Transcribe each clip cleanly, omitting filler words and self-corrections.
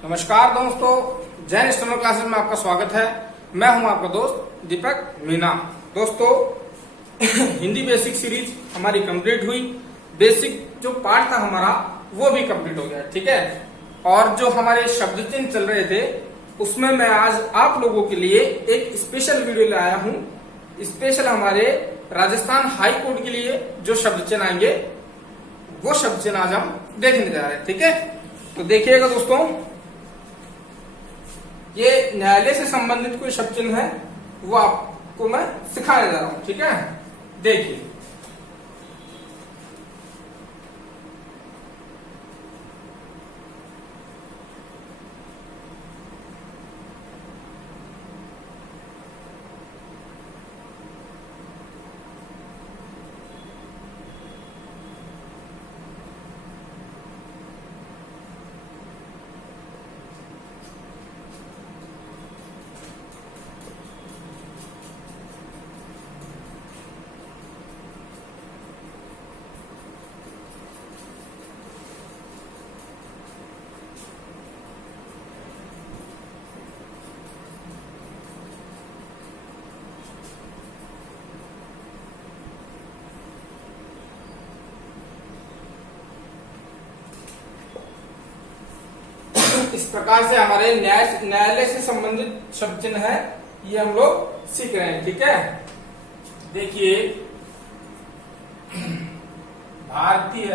नमस्कार दोस्तों, Jain stoner classes में आपका स्वागत है। मैं हूं आपका दोस्त दीपक मीना। दोस्तों हिंदी बेसिक सीरीज हमारी कंप्लीट हुई। बेसिक जो पार्ट था हमारा वो भी कंप्लीट हो गया, ठीक है। और जो हमारे शब्द चिन्ह चल रहे थे उसमें मैं आज आप लोगों के लिए एक स्पेशल वीडियो लाया हूं। स्पेशल हमारे राजस्थान हाई कोर्ट के लिए जो शब्द चिन्ह आएंगे वो शब्द चिन्ह आज हम देखने जा रहे हैं, ठीक है। तो देखिएगा दोस्तों, ये न्यायालय से संबंधित कोई शब्द चिन्ह है वो आपको मैं सिखाने जा रहा हूं, ठीक है। देखिए, इस प्रकार से हमारे न्यायालय से संबंधित शब्द चिन्ह है, ये हम लोग सीख रहे हैं, ठीक है। देखिए, भारतीय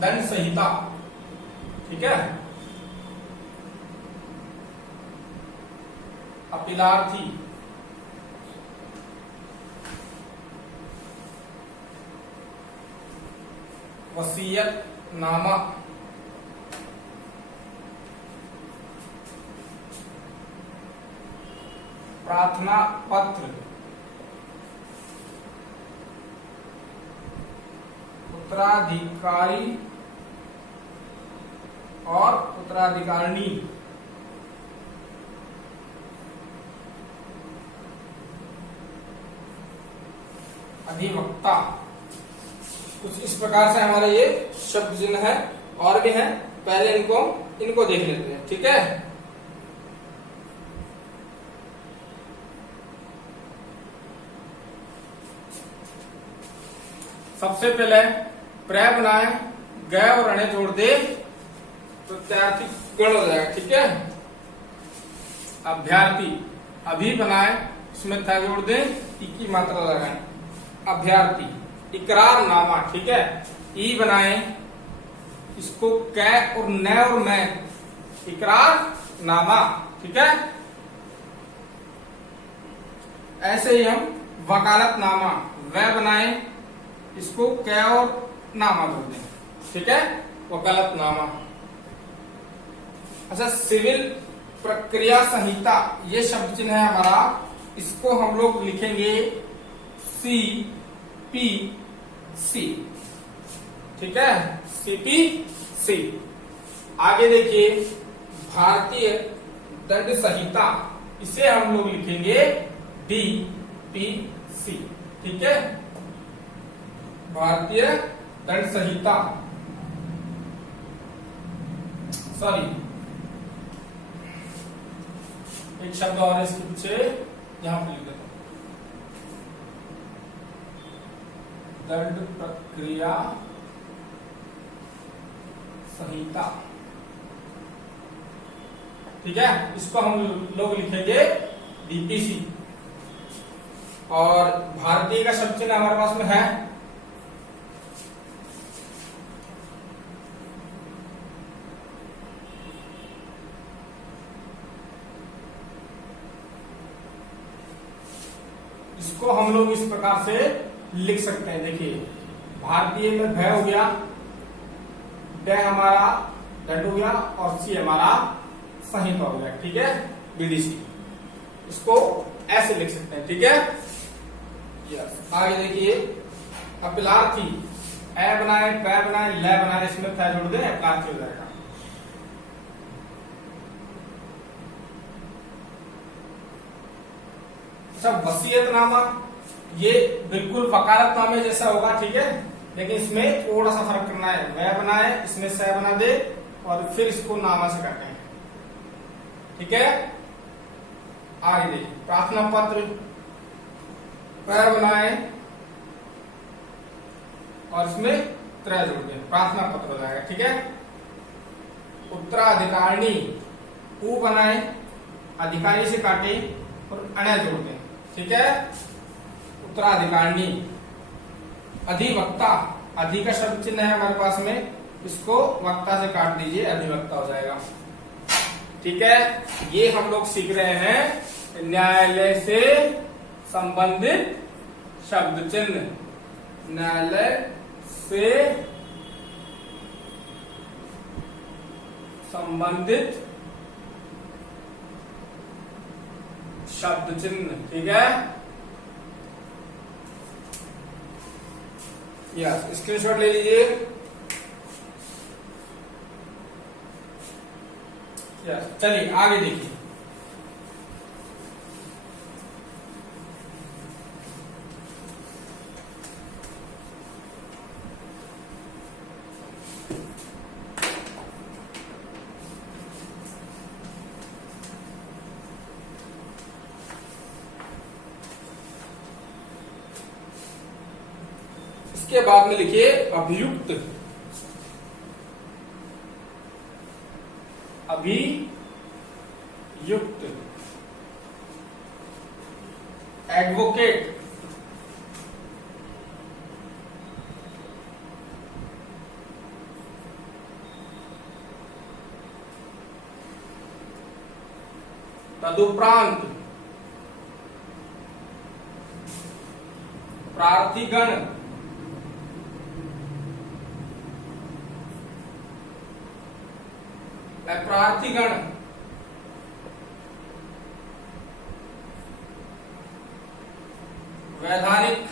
दंड संहिता, ठीक है। अपीलार्थी, वसीयतनामा, प्रार्थना पत्र, उत्तराधिकारी और उत्तराधिकारिणी, अधिवक्ता। कुछ इस प्रकार से हमारे ये शब्द चिन्ह है, और भी हैं। पहले इनको देख लेते हैं, ठीक है। सबसे पहले प्रय बनाए, गए और अणे जोड़ दे तो प्रत्यार्थी गण हो जाएगा, ठीक है। अभ्यर्थी, अभी बनाए उसमें था जोड़ दे, ई की मात्रा लगाए, अभ्यर्थी। इकरारनामा, ठीक है। ई बनाए, इसको कै और न और मैं, इकरारनामा, ठीक है। ऐसे ही हम वकालतनामा, वह बनाए, इसको कै और नामा जोड़ दें, ठीक है, वकालतनामा। अच्छा, सिविल प्रक्रिया संहिता, ये शब्द चिन्ह है हमारा, इसको हम लोग लिखेंगे CPC, ठीक है, CPC। आगे देखिए, भारतीय दंड संहिता, इसे हम लोग लिखेंगे DPC, ठीक है। भारतीय दंड संहिता, सॉरी, एक शब्द और इसके पीछे यहां पर लिख देता हूं, दंड प्रक्रिया संहिता, ठीक है। इसको हम लोग लिखेंगे DPC। और भारतीय का शब्द चिन्ह हमारे पास में है, इसको हम लोग इस प्रकार से लिख सकते हैं। देखिए, भारतीय में भय हो गया, ड हमारा दंड हो गया, और सी हमारा संहिता हो गया, ठीक है, BDC। इसको ऐसे लिख सकते हैं, ठीक है। यस। आगे देखिए, अपीलार्थी, ए बनाए, पै बनाए, ल बनाए, इसमें थ जोड़ दें, अपीलार्थी हो जाएगा। अच्छा, वसीयतनामा, ये बिल्कुल वकालतनामे जैसा होगा, ठीक है। लेकिन इसमें थोड़ा सा फर्क करना है। वह बनाए, इसमें स बना दे और फिर इसको नामा से काटें। ठीक है, आगे देखिए, प्रार्थना पत्र वह बनाए और इसमें त्र जोड़ दें, प्रार्थना पत्र हो जाएगा। ठीक है, उत्तराधिकारिणी ऊ बनाए, अधिकारी से काटे और अण्य जोड़ दें। ठीक है, उत्तराधिकारिणी। अधिवक्ता, अधि का शब्द चिन्ह है हमारे पास में, इसको वक्ता से काट दीजिए, अधिवक्ता हो जाएगा। ठीक है, ये हम लोग सीख रहे हैं न्यायालय से संबंधित शब्द चिन्ह। न्यायालय से संबंधित शब्द चिन्ह। ठीक है, यस, स्क्रीनशॉट ले लीजिए। यस, चलिए आगे देखिए। इसके बाद में लिखिए अभियुक्त। अभियुक्त, एडवोकेट, तदुपरांत प्रार्थीगण, प्रार्थीगण, वैधानिक,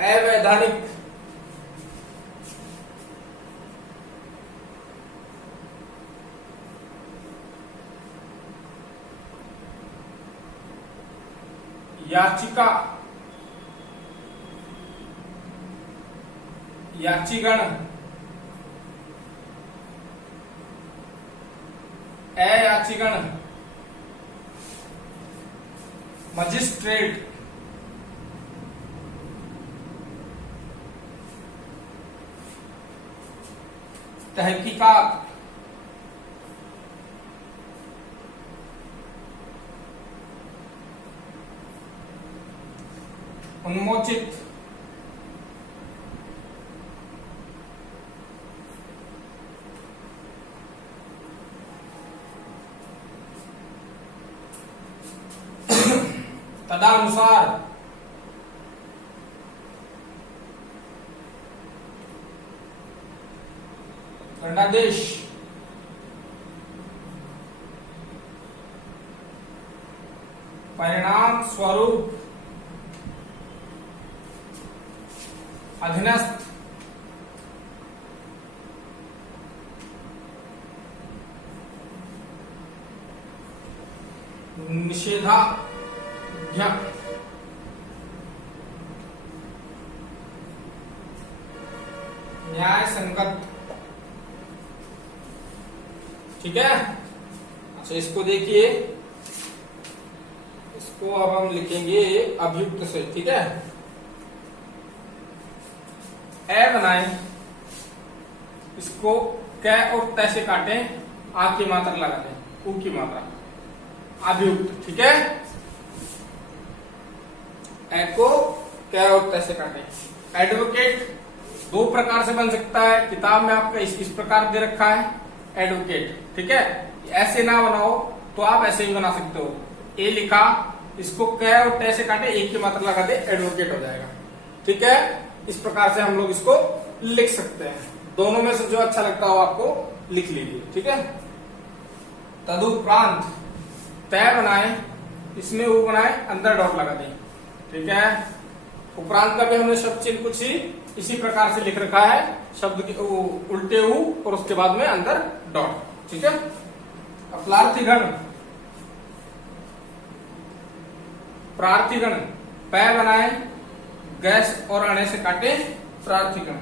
अवैधानिक, याचिका, याचीगण, अयाचीगण, मजिस्ट्रेट, तहकीकात, उन्मोचित, तदनुसार, दंडादेश, परिणाम स्वरूप, अधीनस्थ, निषेधाज्ञा, न्याय संगत। ठीक है, अच्छा इसको देखिए, इसको अब हम लिखेंगे अभियुक्त से। ठीक है, ए बनाए, इसको कै और तै से काटें, आ की मात्रा लगा दें, उ की मात्रा, अभियुक्त। ठीक है, ए को कै और तै से काटें। एडवोकेट दो प्रकार से बन सकता है, किताब में आपका इस प्रकार दे रखा है एडवोकेट। ठीक है, ऐसे ना बनाओ तो आप ऐसे भी बना सकते हो। ए लिखा, इसको कै और तै से काटे, एक की मात्रा लगा दे, एडवोकेट हो जाएगा। ठीक है, इस प्रकार से हम लोग इसको लिख सकते हैं। दोनों में से जो अच्छा लगता हो आपको लिख लीजिए। ठीक है, तदुपरांत तय बनाए, इसमें ऊ बनाए, अंदर डॉट लगा दें। ठीक है, उपरांत का भी हमने शब्द चिन्ह कुछ ही इसी प्रकार से लिख रखा है शब्द के उल्टे ऊ और उसके बाद में अंदर डॉट। ठीक है। अब प्रार्थीगण पै बनाए, गैस और अणे से काटे प्रार्थीगण।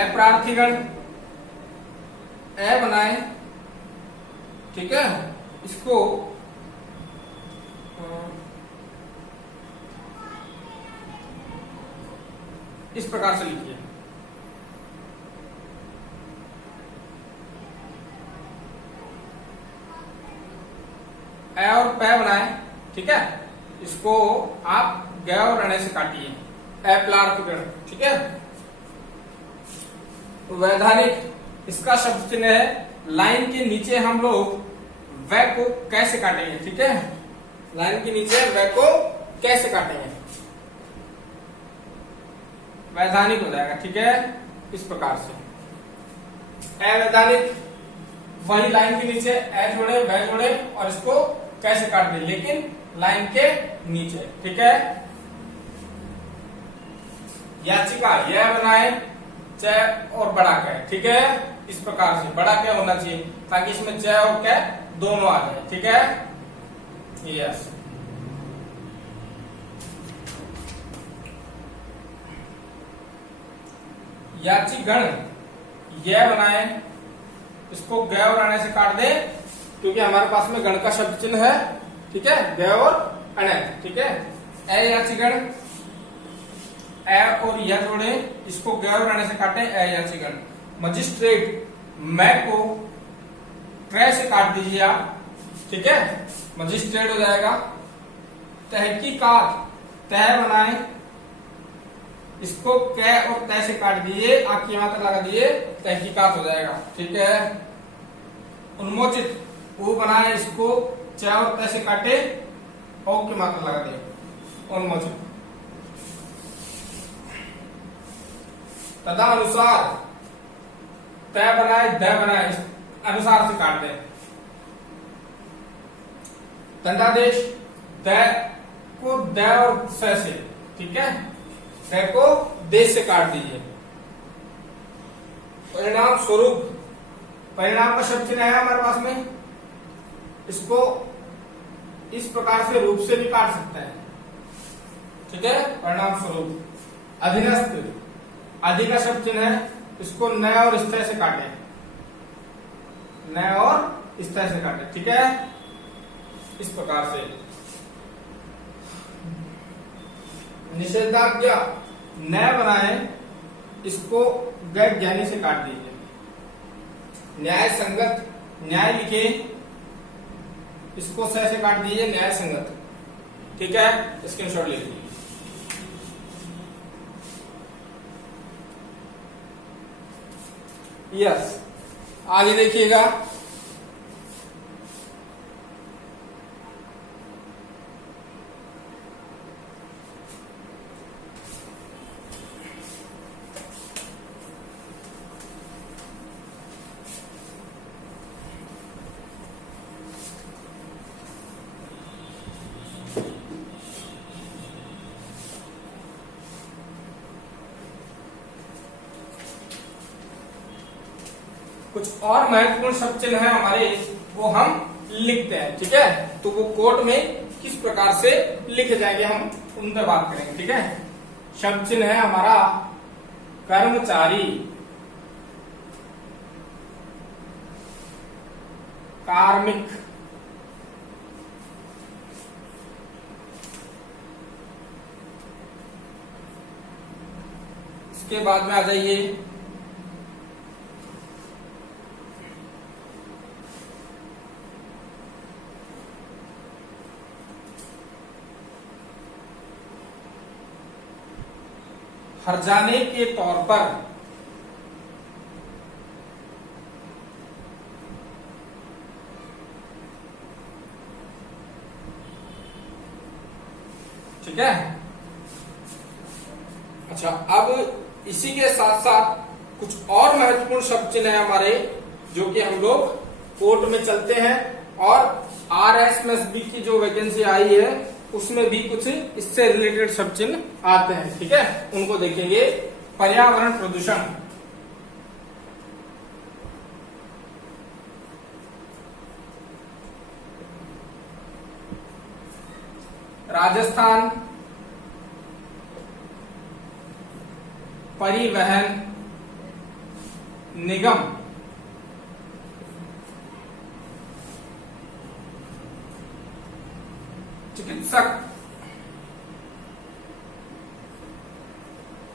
अप्रार्थीगण ए बनाए, ठीक है, इसको इस प्रकार से लिखिए। ए और पै बनाए, ठीक है, इसको आप ग और अणे से काटिए। अप्रार्थीगण, ठीक है। वैधानिक इसका शब्द चिन्ह है, लाइन के नीचे हम लोग वै को कैसे काटेंगे, ठीक है। लाइन के नीचे वै को कैसे काटेंगे, वैधानिक हो जाएगा, ठीक है, इस प्रकार से। अवैधानिक वही लाइन के नीचे ए जोड़े वै जोड़े और इसको कैसे काट दें, लेकिन लाइन के नीचे, ठीक है। याचिका यह बनाए च और बड़ा कै, ठीक है, इस प्रकार से बड़ा कै होना चाहिए ताकि इसमें च और कै दोनों आ जाए, ठीक है। यस। याचिगण यह बनाए, इसको ग और अणे से काट दे क्योंकि हमारे पास में गण का शब्द चिन्ह है, ठीक है, ग और अणे, ठीक है। ए याचिगण ए और यह जोड़े, इसको ग और अणे से काटे, ए याचिगण। मजिस्ट्रेट मैं को क्रय से काट दीजिए आप, ठीक है, मजिस्ट्रेट हो जाएगा। तहकीकात तह बनाए, इसको कै और तय से काट दिए, आपकी मात्रा लगा दिए, तहकीकात हो जाएगा, ठीक है। उन्मोचित वो बनाए, इसको च और तय से काटे, औ की मात्रा लगा दिए, उन्मोचित। तदनुसार तय बनाए द बनाए, अनुसार से काट दे। दंडादेश द को द और स से, ठीक है, द को देश से काट दीजिए। परिणाम स्वरूप, परिणाम का शब्द चिन्ह है हमारे पास में, इसको इस प्रकार से रूप से भी काट सकते हैं, ठीक है, परिणाम स्वरूप। अधीनस्थ अधि का शब्द चिन्ह है, इसको न और स्थ से काटे, न और स्थ से काटे, ठीक है, इस प्रकार से। निषेधाज्ञा न बनाए, इसको गैर ज्ञानी से काट दीजिए। न्याय संगत न्याय लिखे, इसको स से काट दीजिए, न्याय संगत, ठीक है, स्क्रीनशॉट ले लीजिए। यस, आगे देखिएगा। कुछ और महत्वपूर्ण शब्द चिन्ह है हमारे, वो हम लिखते हैं, ठीक है। तो वो कोट में किस प्रकार से लिखे जाएंगे हम उन पर बात करेंगे, ठीक है। शब्द चिन्ह है हमारा कर्मचारी, कार्मिक, इसके बाद में आ जाइए हर्जाने के तौर पर, ठीक है। अच्छा, अब इसी के साथ साथ कुछ और महत्वपूर्ण शब्द चिन्ह है हमारे, जो कि हम लोग कोर्ट में चलते हैं, और RSMSB की जो वैकेंसी आई है उसमें भी कुछ इससे रिलेटेड शब्द चिन्ह आते हैं, ठीक है, उनको देखेंगे। पर्यावरण प्रदूषण, राजस्थान परिवहन निगम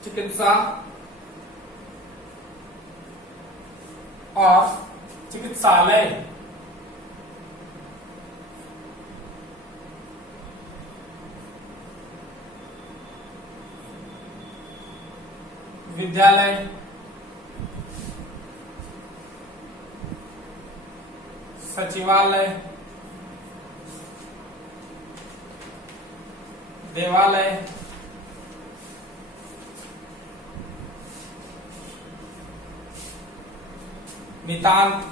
चिकित्सा और चिकित्सालय, विद्यालय, सचिवालय, देवालय, नितांत,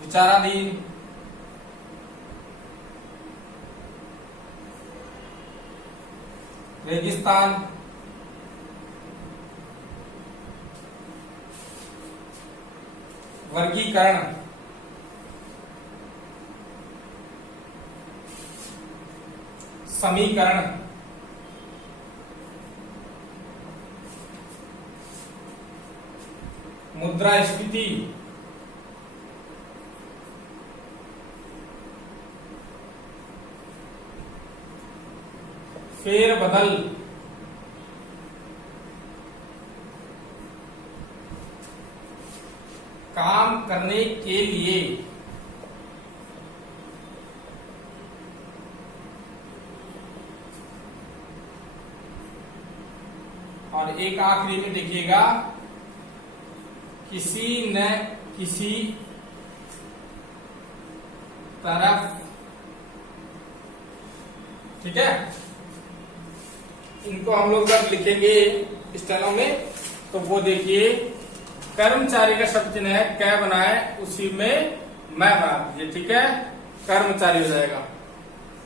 विचाराधीन, रेगिस्तान, वर्गीकरण, समीकरण, मुद्रास्फीति, फेरबदल, काम करने के लिए, और एक आखिरी में देखिएगा, किसी न किसी तरफ, ठीक है। इनको हम लोग जब लिखेंगे स्टेनो में तो वो देखिए, कर्मचारी का शब्द चिन्ह है कै बनाए, उसी में मैं बना दीजिए, ठीक है, कर्मचारी हो जाएगा,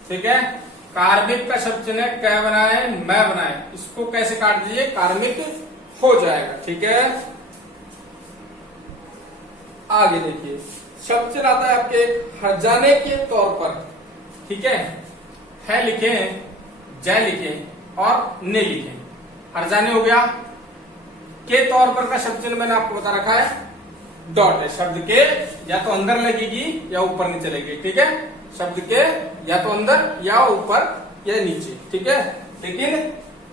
ठीक है। कार्मिक का शब्द चिन्ह है कै बनाए मैं बनाए, इसको कैसे काट दीजिए, कार्मिक हो जाएगा, ठीक है। आगे देखिए, शब्द चिन्ह आता है आपके हर्जाने के तौर पर, ठीक है लिखे, जय लिखे और ने लिखे। हर्जाने हो गया, के तौर पर का शब्द चिन्ह मैंने आपको बता रखा है, डॉट है, शब्द के या तो अंदर लगेगी या ऊपर नीचे लगेगी, ठीक है, शब्द के या तो अंदर या ऊपर या नीचे, ठीक है। लेकिन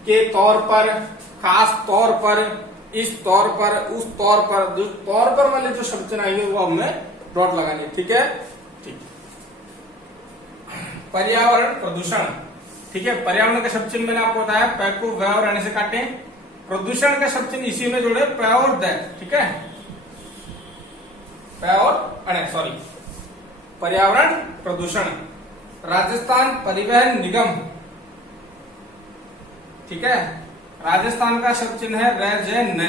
के तौर पर, खास तौर पर, इस तौर पर, उस तौर पर, जिस तौर पर वाले जो शब्द चिन्ह आएंगे वो हमें डॉट लगानी है, ठीक है। ठीक, पर्यावरण प्रदूषण, ठीक है। पर्यावरण का शब्द चिन्ह मैंने आपको बताया, पै को व और रहने से काटे। प्रदूषण का शब्द चिन्ह इसी में जोड़े, प और द, ठीक है, प और अणे, सॉरी, पर्यावरण प्रदूषण। राजस्थान परिवहन निगम, ठीक है, राजस्थान का शब्द चिन्ह है र ज न,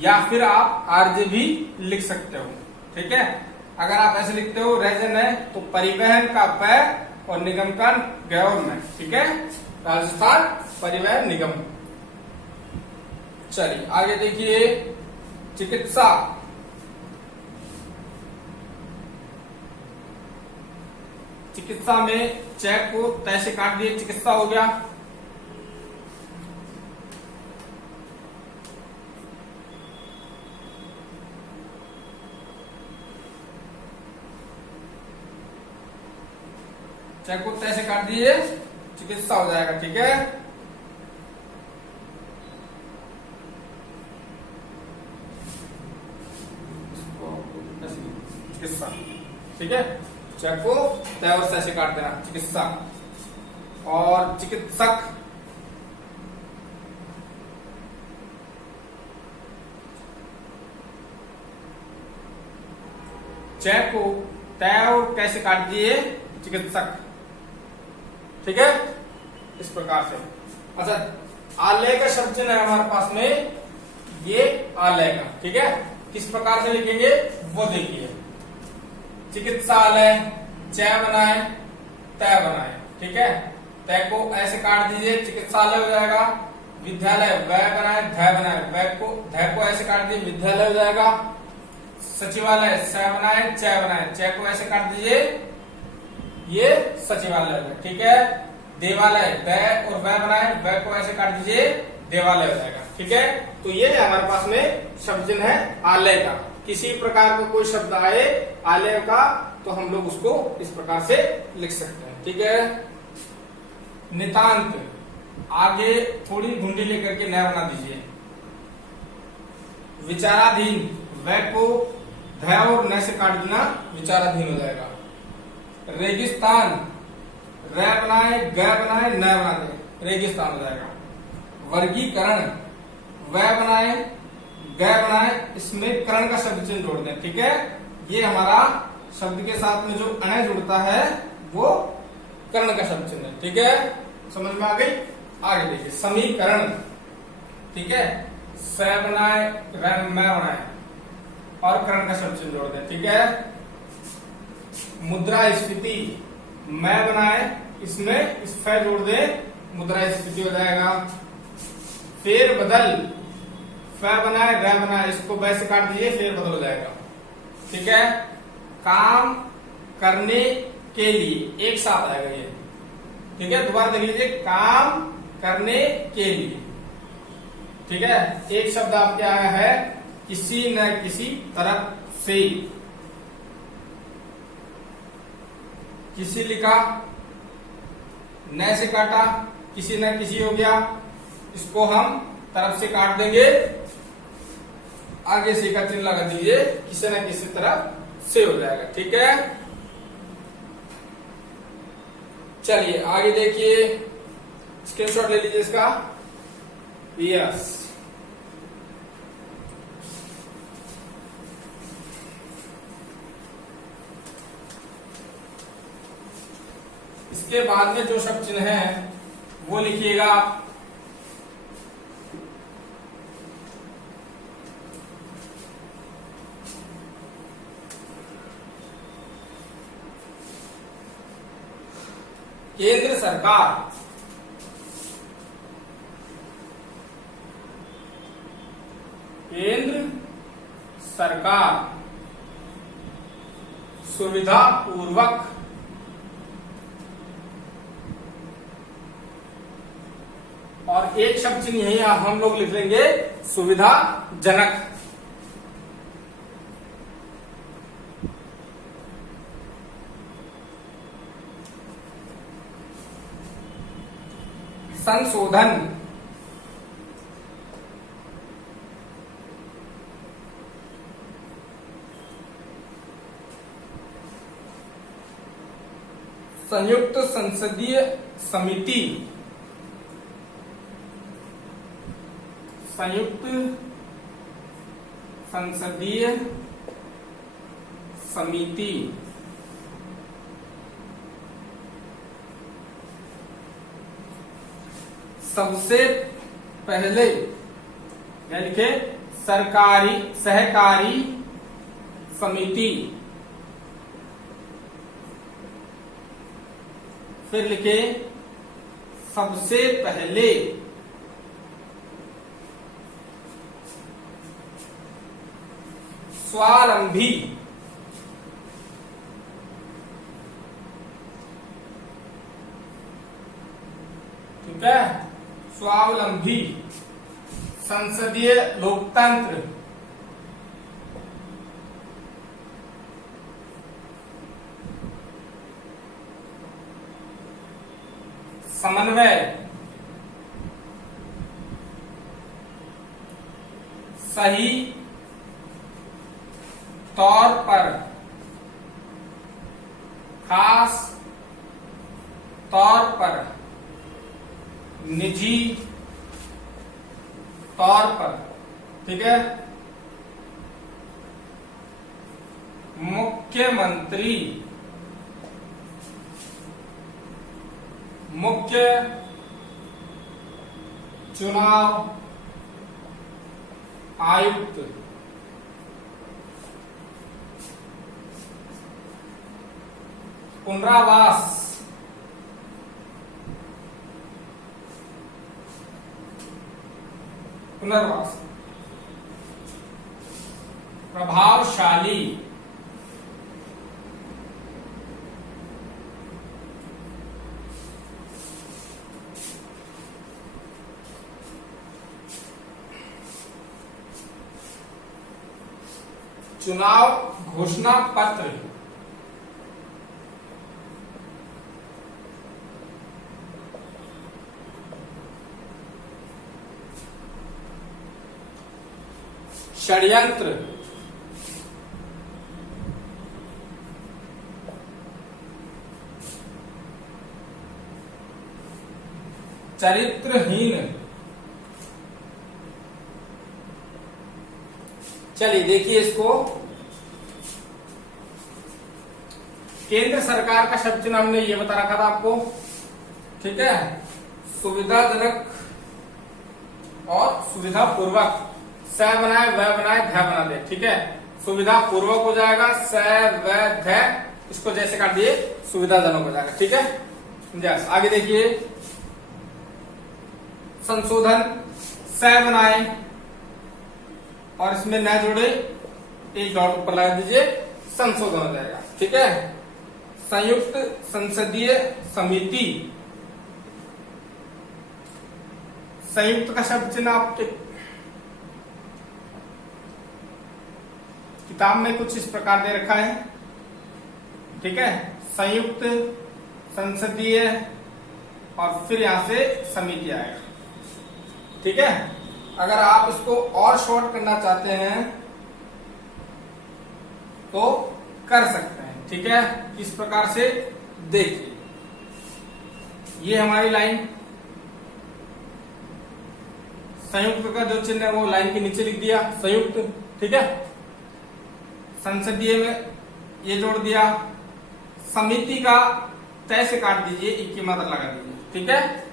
या फिर आप आरजे भी लिख सकते हो, ठीक है। अगर आप ऐसे लिखते हो र ज न तो परिवहन का प और निगम का ग और न, ठीक है, राजस्थान परिवहन निगम। चलिए आगे देखिए, चिकित्सा, चिकित्सा में चेक को तय से काट दिए, चिकित्सा हो गया। चेक को तय से काट दिए, चिकित्सा हो जाएगा, ठीक है। चिकित्सा, ठीक है, चेक को तय और तय से काट देना, चिकित्सा। और चिकित्सक, चेक को तय और कैसे काट दिए, चिकित्सक, ठीक है, इस प्रकार से। अच्छा, आलय का शब्द चिन्ह है हमारे पास में, ये आलय का, ठीक है, किस प्रकार से लिखेंगे वो देखिए। चिकित्सालय, च बनाए, तय बनाए। ठीक है, तय को ऐसे काट दीजिए, चिकित्सालय हो जाएगा। विद्यालय, वय बनाए, ध बनाए, वय को ध को ऐसे काट दीजिए, विद्यालय हो जाएगा। सचिवालय, स बनाए, च बनाए, च को ऐसे काट दीजिए, ये सचिवालय है। ठीक है, देवालय, द और वय बनाए, वय को ऐसे काट दीजिए, देवालय हो जाएगा। ठीक है, तो ये है हमारे पास में शब्द चिन्ह है आलय का। किसी प्रकार का कोई शब्द आए आलय का तो हम लोग उसको इस प्रकार से लिख सकते हैं। ठीक है, नितांत, आगे थोड़ी घुंडी लेकर के नया बना दीजिए। विचाराधीन, वय को ध और न से काट देना, विचाराधीन हो जाएगा। रेगिस्तान, र बनाए, ग बनाए, न बना दे, रेगिस्तान हो जाएगा। वर्गीकरण, वय बनाए, ग बनाए, इसमें करण का शब्द चिन्ह जोड़ दें। ठीक है, ये हमारा शब्द के साथ में जो अण जुड़ता है वो करण का शब्द चिन्ह है। ठीक है, समझ में आ गई। आगे देखिए, समीकरण। ठीक है, स बनाए, म बनाए और करण का शब्द चिन्ह जोड़ दें। ठीक है, मुद्रास्फीति, मैं बनाए, इसमें इस फै जोड़ दे, मुद्रास्फीति हो जाएगा। फेर बदल, फै बनाए, र बनाए, इसको वैसे काट दीजिए, फेर बदल हो जाएगा। ठीक है, काम करने के लिए, एक साथ आएगा ये। ठीक है, दोबारा देख लीजिए, काम करने के लिए। ठीक है, एक शब्द आपके आया है किसी न किसी तरफ से, किसी लिखा, न से काटा, किसी न किसी हो गया, इसको हम तरफ से काट देंगे, आगे से का चिन्ह लगा दीजिए, किसी न किसी तरफ से हो जाएगा। ठीक है, चलिए आगे देखिए, स्क्रीनशॉट ले लीजिए इसका। यस, इसके बाद में जो शब्द चिन्ह है वो लिखिएगा। केंद्र सरकार, केंद्र सरकार सुविधा पूर्वक और एक शब्द चिन्ह यही हम लोग लिख लेंगे, सुविधाजनक। संशोधन, संयुक्त संसदीय समिति, संयुक्त संसदीय समिति। सबसे पहले या लिखे सरकारी सहकारी समिति, फिर लिखे सबसे पहले स्वावलंबी, ठीक है, स्वावलंबी संसदीय लोकतंत्र, समन्वय, सही तौर पर, खास तौर पर, निजी तौर पर, ठीक है, मुख्यमंत्री, मुख्य चुनाव आयुक्त, पुनरावास, पुनर्वास, प्रभावशाली, चुनाव घोषणा पत्र, षड्यंत्र, चरित्रहीन। चलिए देखिए इसको, केंद्र सरकार का शब्द चिन्ह हमने ये बता रखा था आपको, ठीक है। सुविधाजनक और सुविधा पूर्वक, स बनाए व बनाए ध बना दे, ठीक है। सुविधा पूर्वक हो जाएगा, स व ध, इसको जैसे काट दिए सुविधाजनक हो जाएगा, ठीक है। यस, आगे देखिए, संशोधन, स बनाए और इसमें न जोड़े एक डॉट ऊपर लगा दीजिए, संशोधन हो जाएगा, ठीक है। संयुक्त संसदीय समिति, संयुक्त का शब्द चिन्ह आपके किताब में कुछ इस प्रकार दे रखा है, ठीक है। संयुक्त संसदीय और फिर यहां से समिति आएगा, ठीक है। अगर आप इसको और शॉर्ट करना चाहते हैं तो कर सकते हैं, ठीक है। इस प्रकार से देखिए, ये हमारी लाइन, संयुक्त का जो चिन्ह है वो लाइन के नीचे लिख दिया, संयुक्त, ठीक है। संसदीय में ये जोड़ दिया, समिति का तय से काट दीजिए, एक की मात्रा लगा दीजिए, ठीक है।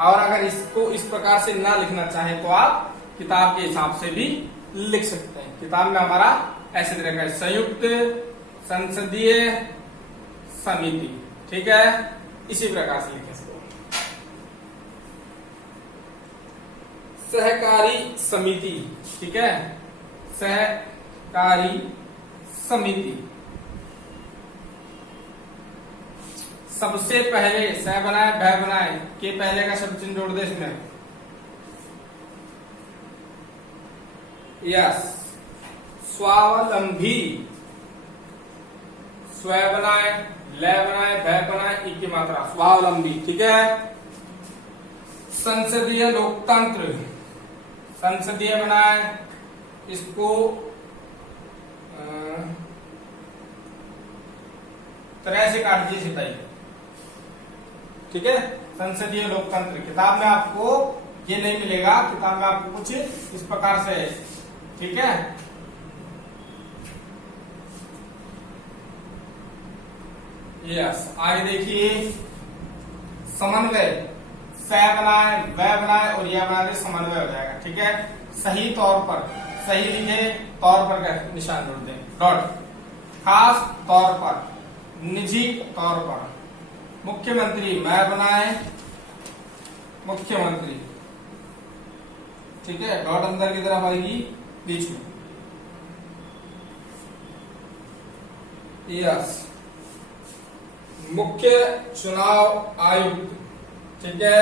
और अगर इसको इस प्रकार से ना लिखना चाहें तो आप किताब के हिसाब से भी लिख सकते हैं। किताब में हमारा ऐसे दे रखा है, संयुक्त संसदीय समिति, ठीक है। इसी प्रकार से लिखें इसको। सहकारी समिति, ठीक है, सहकारी समिति। सबसे पहले स बनाए भ बनाए के पहले का शब्द चिन्ह जोड़ दे इसमें, यस। स्वावलंबी, स्व बनाए, ल बनाए, भ बनाए, ई की मात्रा, स्वावलंबी, ठीक है। संसदीय लोकतंत्र, संसदीय बनाए, इसको तरह से काट दीजिए सिपाही, ठीक है। संसदीय लोकतंत्र, किताब में आपको ये नहीं मिलेगा, किताब में आपको कुछ इस प्रकार से, ठीक है। यस, आगे देखिए, समन्वय, स बनाए व बनाए और यह बना दे, समन्वय हो जाएगा, ठीक है। सही तौर पर, सही लिखे, तौर पर का निशान जोड़ दें, डॉट। खास तौर पर, निजी तौर पर। मुख्यमंत्री, मैं बनाए मुख्यमंत्री, ठीक है। डॉट अंदर की तरफ आएगी बीच में, यस। मुख्य चुनाव आयुक्त, ठीक है।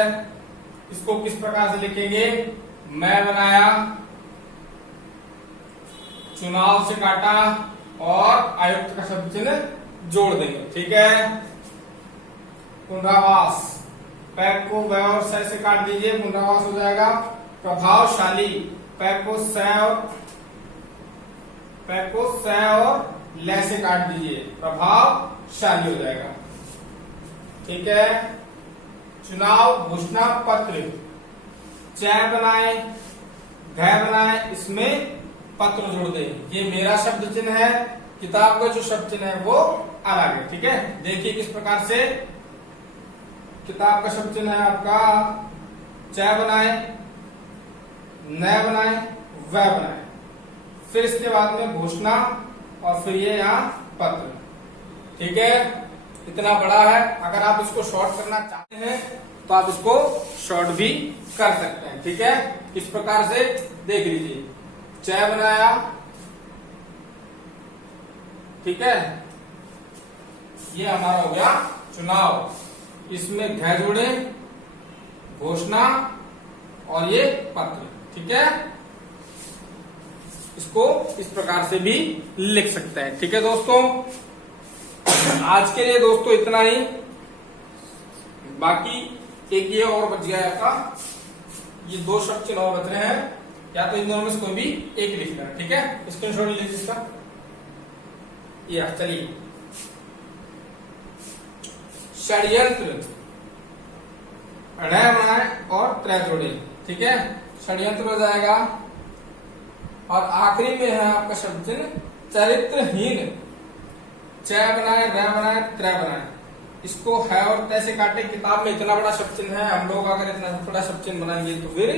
इसको किस प्रकार से लिखेंगे, मैं बनाया, चुनाव से काटा और आयुक्त का शब्द चिन्ह जोड़ देंगे, ठीक है। पुनरावास, पैक को व और स से काट दीजिए, पुनरावास हो जाएगा। प्रभावशाली, पैक को स और ल से काट दीजिए, प्रभावशाली हो जाएगा, ठीक है। चुनाव घोषणा पत्र, च बनाए घ बनाए, इसमें पत्र जोड़ दे। ये मेरा शब्द चिन्ह है, किताब का जो शब्द चिन्ह है वो अलग है, ठीक है। देखिए किस प्रकार से, किताब का शब्द चिन्ह है आपका च बनाए, न बनाए, व बनाए, फिर इसके बाद में घोषणा और फिर ये यहाँ पत्र, ठीक है। इतना बड़ा है। अगर आप इसको शॉर्ट करना चाहते हैं तो आप इसको शॉर्ट भी कर सकते हैं। ठीक है, इस प्रकार से देख लीजिए, च बनाया, ठीक है, ये हमारा हो गया चुनाव। इसमें घ जोड़े, घोषणा और ये पत्र। ठीक है, इसको इस प्रकार से भी लिख सकते हैं। ठीक है दोस्तों, आज के लिए दोस्तों इतना ही। बाकी एक ये और बच गया आपका, ये 2 शब्द चिन्ह और बच रहे हैं, या तो इन दोनों में से कोई भी एक लिखना है। ठीक है, स्क्रीनशॉट ले लीजिए इसका। या चलिए, षड्यंत्र, ण बनाए और त्रै जोड़े। ठीक है, षड्यंत्र हो जाएगा। और आखिरी में है आपका शब्द चिन्ह चरित्रहीन, च बनाए, र बनाए, त्रै बनाए। इसको है और तैसे काटे। किताब में इतना बड़ा शब्द चिन्ह है, हम लोग अगर इतना बड़ा शब्द चिन्ह बनाएंगे तो फिर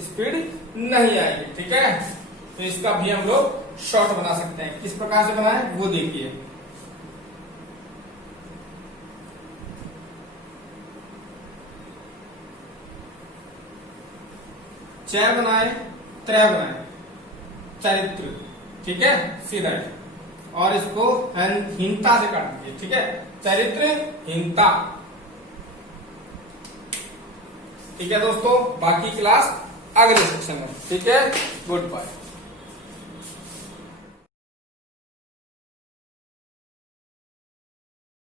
स्पीड नहीं आएगी। ठीक है, तो इसका भी हम लोग शॉर्ट बना सकते हैं। किस प्रकार से बनाए वो देखिए। च बनाए, त्रै बनाए, चरित्र। ठीक है, सीधा। और इसको हीनता से काट दीजिए। ठीक है, चरित्र हीनता। ठीक है दोस्तों, बाकी क्लास अगले सेक्शन में। ठीक है, गुड बाय।